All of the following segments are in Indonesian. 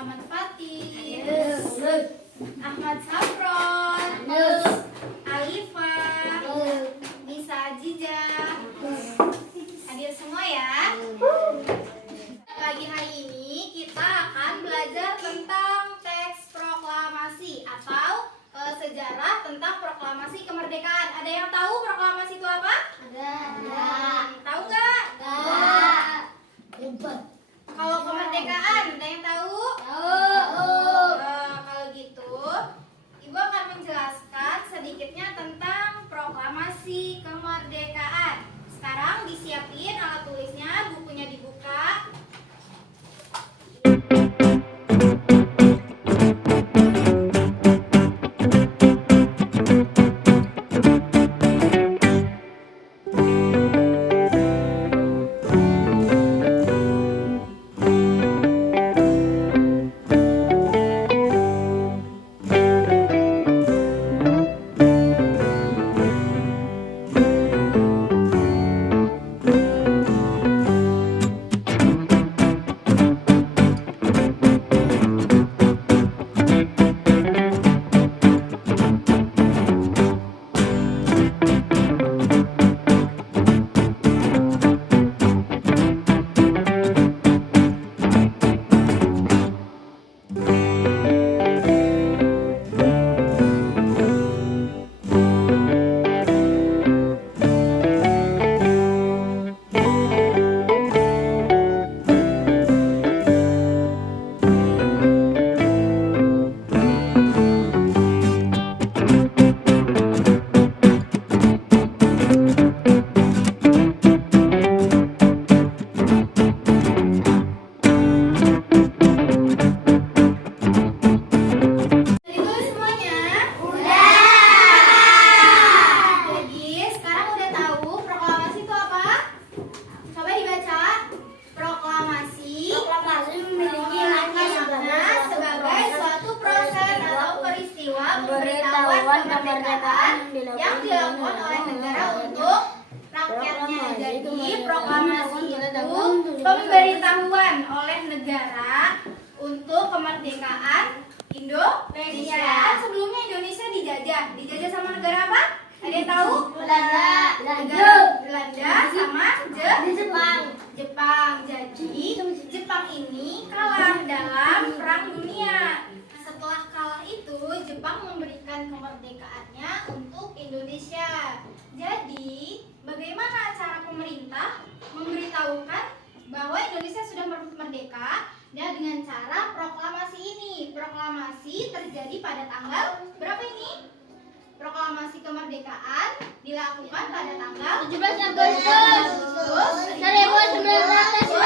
Muhammad Fatih, Ahmad Safron, Alifa, Nisa Ajijah. Hadir semua ya. Pagi hari ini kita akan belajar tentang teks proklamasi atau sejarah tentang proklamasi kemerdekaan. Ada yang tahu proklamasi itu apa? Ada. Tahu nggak? Ada. Kalau kemerdekaan, ada yang tahu? Tahu. Kalau gitu, Ibu akan menjelaskan sedikitnya tentang proklamasi kemerdekaan. Sekarang disiapin alat tulisnya, bukunya dibuka. Pemberitahuan kemerdekaan yang dilakukan oleh negara untuk rakyatnya. Jadi proklamasi itu pemberitahuan oleh negara untuk kemerdekaan Indonesia. Kan sebelumnya Indonesia dijajah sama negara apa? Ada yang tahu? Belanda sama Jepang. Jadi Jepang ini kalah dalam Perang Dunia. Setelah kalah itu, Jepang memberikan kemerdekaannya untuk Indonesia. Jadi, bagaimana cara pemerintah memberitahukan bahwa Indonesia sudah merdeka? Dan dengan cara proklamasi ini. Proklamasi terjadi pada tanggal berapa ini? Proklamasi kemerdekaan dilakukan pada tanggal 17 Agustus 1945.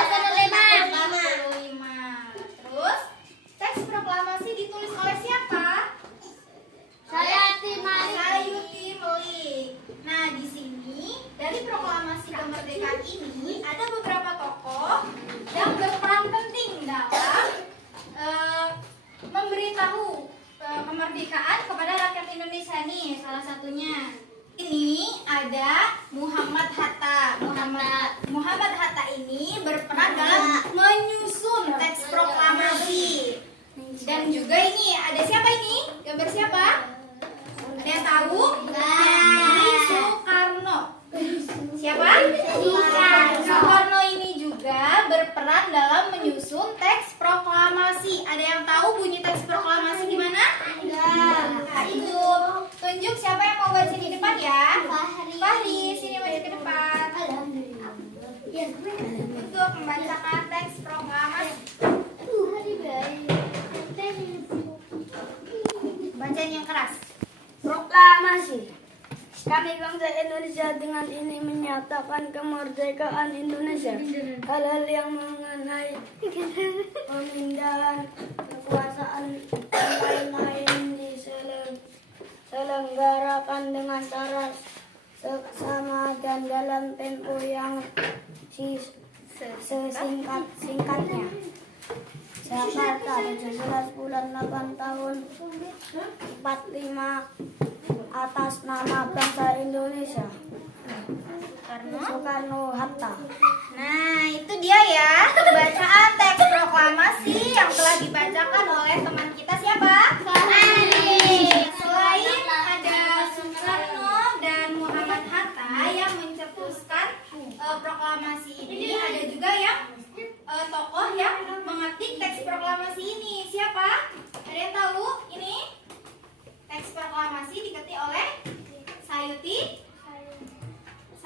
Terus teks proklamasi ditulis oleh siapa? Sayuti Melik. Nah, di sini dari proklamasi kemerdekaan ini ada beberapa tokoh yang berperan penting dalam memberitahu kemerdekaan kepada rakyat Indonesia nih. Salah satunya ini ada Muhammad Hatta. Muhammad Hatta ini berperan dalam menyusun teks proklamasi. Dan juga ini ada siapa ini? Gambar siapa? Ada yang tahu? Ini Soekarno. Siapa? Soekarno ini juga berperan dalam menyusun teks proklamasi. Ada yang tahu bunyi teks proklamasi gimana? Nah, itu. Tunjuk siapa yang mau baca di depan ya? Fahri, sini baca ke depan. Untuk membacakan teks proklamasi. Bacaan yang keras. Proklamasi. Kami bangsa Indonesia dengan ini menyatakan kemerdekaan Indonesia. Hal-hal yang mengenai pemindahan kekuasaan dan lain-lain diselenggarakan dengan cara seksama dan dalam tempo yang sesingkat-singkatnya. Jakarta 17 bulan 8 tahun 45 atas nama bangsa Indonesia. Soekarno Hatta. Nah, itu dia ya pembacaan teks proklamasi yang telah dibacakan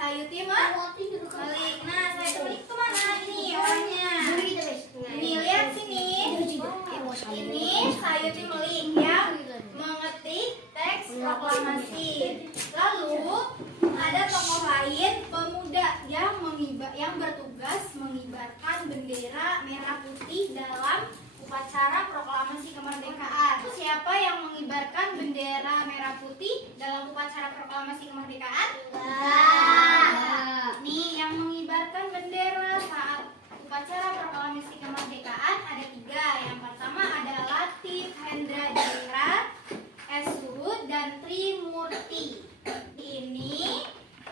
Sayuti Melik. Nah, Sayuti Melik itu mana? Ini orangnya. Ini lihat sini. Ini Sayuti Melik yang mengetik teks proklamasi. Lalu ada tokoh lain pemuda yang bertugas mengibarkan bendera merah putih dalam upacara proklamasi kemerdekaan. Siapa yang mengibarkan bendera merah putih dalam upacara proklamasi kemerdekaan? Nih yang mengibarkan bendera saat upacara proklamasi kemerdekaan ada 3. Yang pertama ada Latif Hendra Diningrat, S. Surut, dan Trimurti. Ini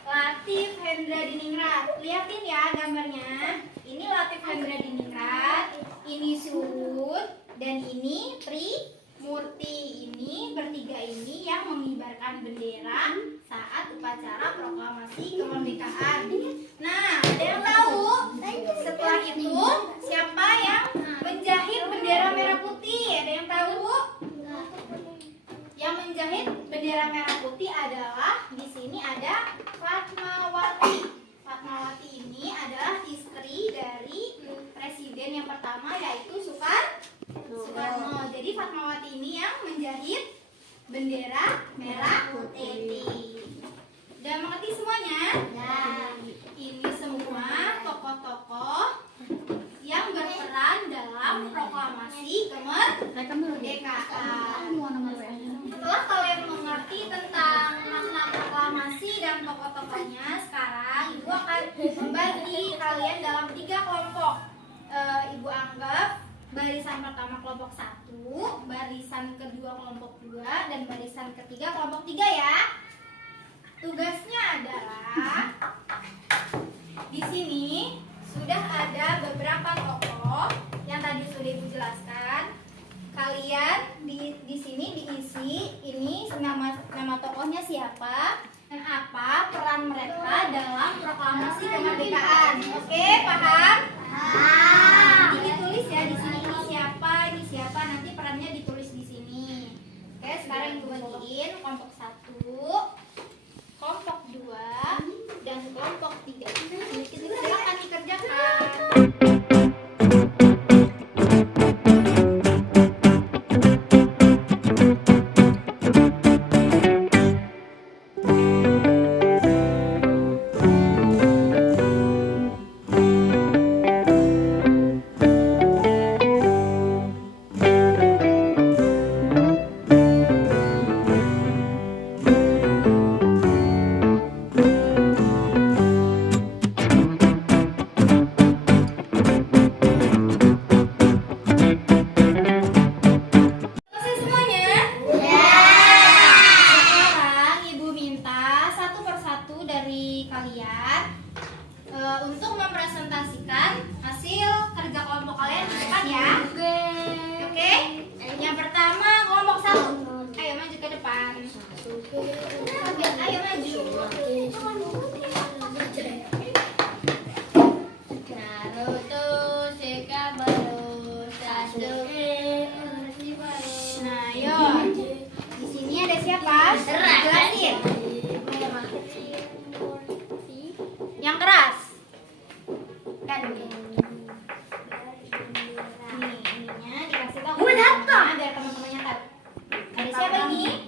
Latif Hendra Diningrat. Lihatin ya gambarnya. Ini Latif Hendra Diningrat, ini Surut, dan ini Trimurti. Ini bertiga ini yang mengibarkan bendera saat upacara proklamasi kemerdekaan. Nah, ada yang tahu setelah itu siapa yang menjahit bendera merah putih? Ada yang tahu? Yang menjahit bendera merah putih adalah di sini ada Fatmawati. Fatmawati ini adalah istri dari presiden yang pertama yaitu Soekarno. Jadi Fatmawati ini yang menjahit bendera merah putih. Udah mengerti semuanya? Ini semua tokoh-tokoh yang berperan dalam proklamasi kemerdekaan. Setelah kalian mengerti tentang makna proklamasi dan tokoh-tokohnya, sekarang Ibu akan membagi kalian dalam 3 kelompok. Ibu anggap barisan pertama kelompok 1, barisan kedua kelompok 2, dan barisan ketiga kelompok 3 ya. Tugasnya adalah di sini sudah ada beberapa tokoh yang tadi sudah Ibu jelaskan. Kalian di sini diisi ini nama tokohnya siapa dan apa peran mereka dalam proklamasi kemerdekaan. Oke, paham? Ini ditulis ya di sini ini siapa nanti perannya ditulis di sini. Oke, sekarang Ibu bagiin kelompok 1, kelompok 2, dan kelompok 3. Silakan dikerjakan. Untuk mempresentasikan hasil kerja kelompok kalian di depan ya. Oke. Yang pertama kelompok 1. Ayo maju ke depan. Ayo maju. Naruto Sekabaru Sasuke. Nah, ayo. Di sini ada siapa? Jelasin. Yang keras. Kan ini. Ininya dikasih tahu. Biar teman-temannya tahu. Ada siapa ini?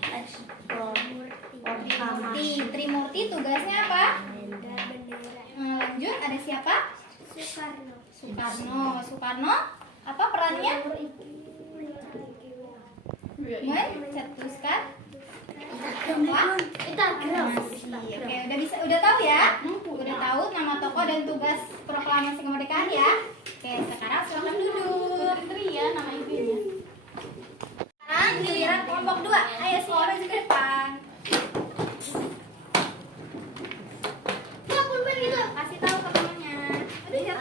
Trimurti tugasnya apa? Lanjut, ada siapa? Soekarno. Apa perannya? Mencetuskan Oke, udah tahu ya? Udah tahu nama tokoh dan tugas proklamasi kemerdekaan ya? Oke, sekarang silakan duduk. Ya, nama ibunya. Sekarang giliran kelompok 2. Ayo semua orang juga depan. Kasih tahu ke temannya. Udah ya,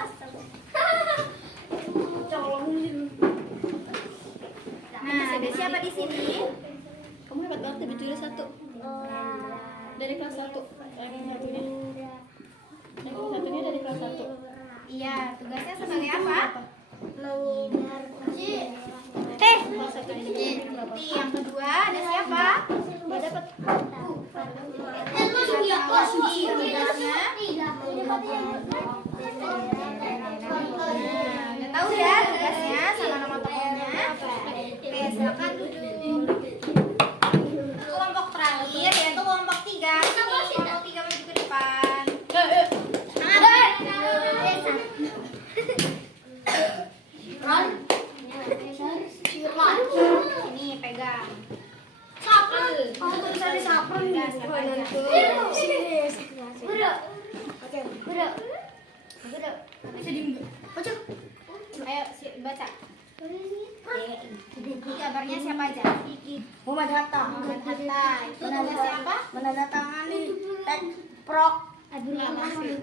Nah, ada siapa di sini? Kamu hebat banget dapat juara 1. Dari kelas 1. Yang satunya dari kelas 1. Iya, tugasnya sebagai apa? Kelas 1 ini. Yang kedua ada siapa? Enggak dapat. Tugasnya Udah tahu ya tugasnya sama nama tokohnya. Oke, silakan duduk. Kelompok terakhir yaitu kelompok 3. Kelompok 3 maju ke depan. Ini pegang. Itu tulisannya sapron. Udah, siapa aja? Ayo baca. Ini kabarnya siapa aja? Muhammad Hatta. Muhammad Hatta. Itu tugas siapa? Menandatangani teks prok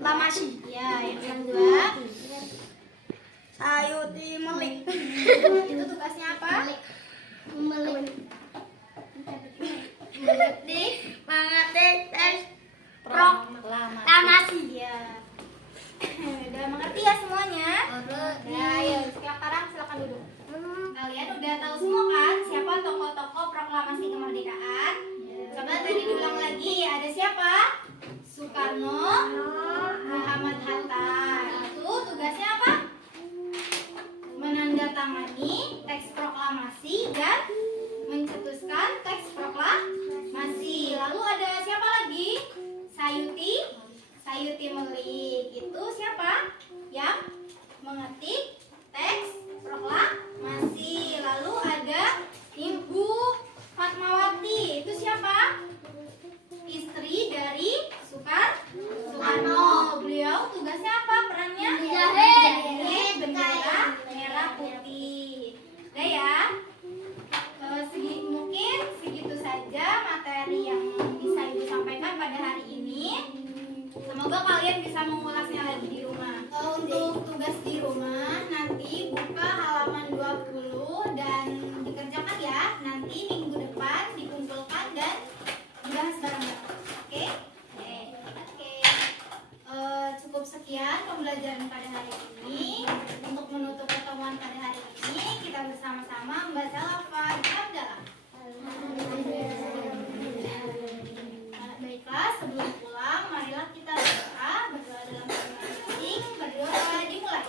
Lamasi. Ya, yang kedua. Sayuti Melik. Itu tugasnya apa? Mengetik teks prok Lamasi. Ya. Udah mengerti ya semuanya? Ya, ayo sekarang silakan duduk. Kalian udah tahu semua kan siapa tokoh-tokoh proklamasi kemerdekaan? Coba tadi diulang lagi. Ada siapa? Soekarno, Muhammad Hatta. Itu tugasnya apa? Menandatangani teks proklamasi dan mencetuskan teks proklamasi. Lalu ada siapa lagi? Sayuti Melik. Itu siapa? Yang mengetik teks proklamasi. Lalu ada Ibu Fatmawati. Itu siapa? Istri dari Soekarno. Beliau tugasnya apa? Perannya? Menjahit bendera merah putih. Udah ya? Mungkin segitu saja materi yang bisa Ibu sampaikan pada hari ini. Semoga kalian bisa mengulasnya lagi di rumah. Untuk tugas di rumah nanti buka halaman 20 dan dikerjakan ya. Nanti minggu depan dikumpulkan dan dibahas bareng-bareng. Oke? Oke. Cukup sekian pembelajaran pada hari ini. Untuk menutup pertemuan pada hari ini, kita bersama-sama membaca lafaz hamdalah. Baiklah, sebelum pulang, marilah kita berdoa dalam masing-masing. Berdoa dimulai.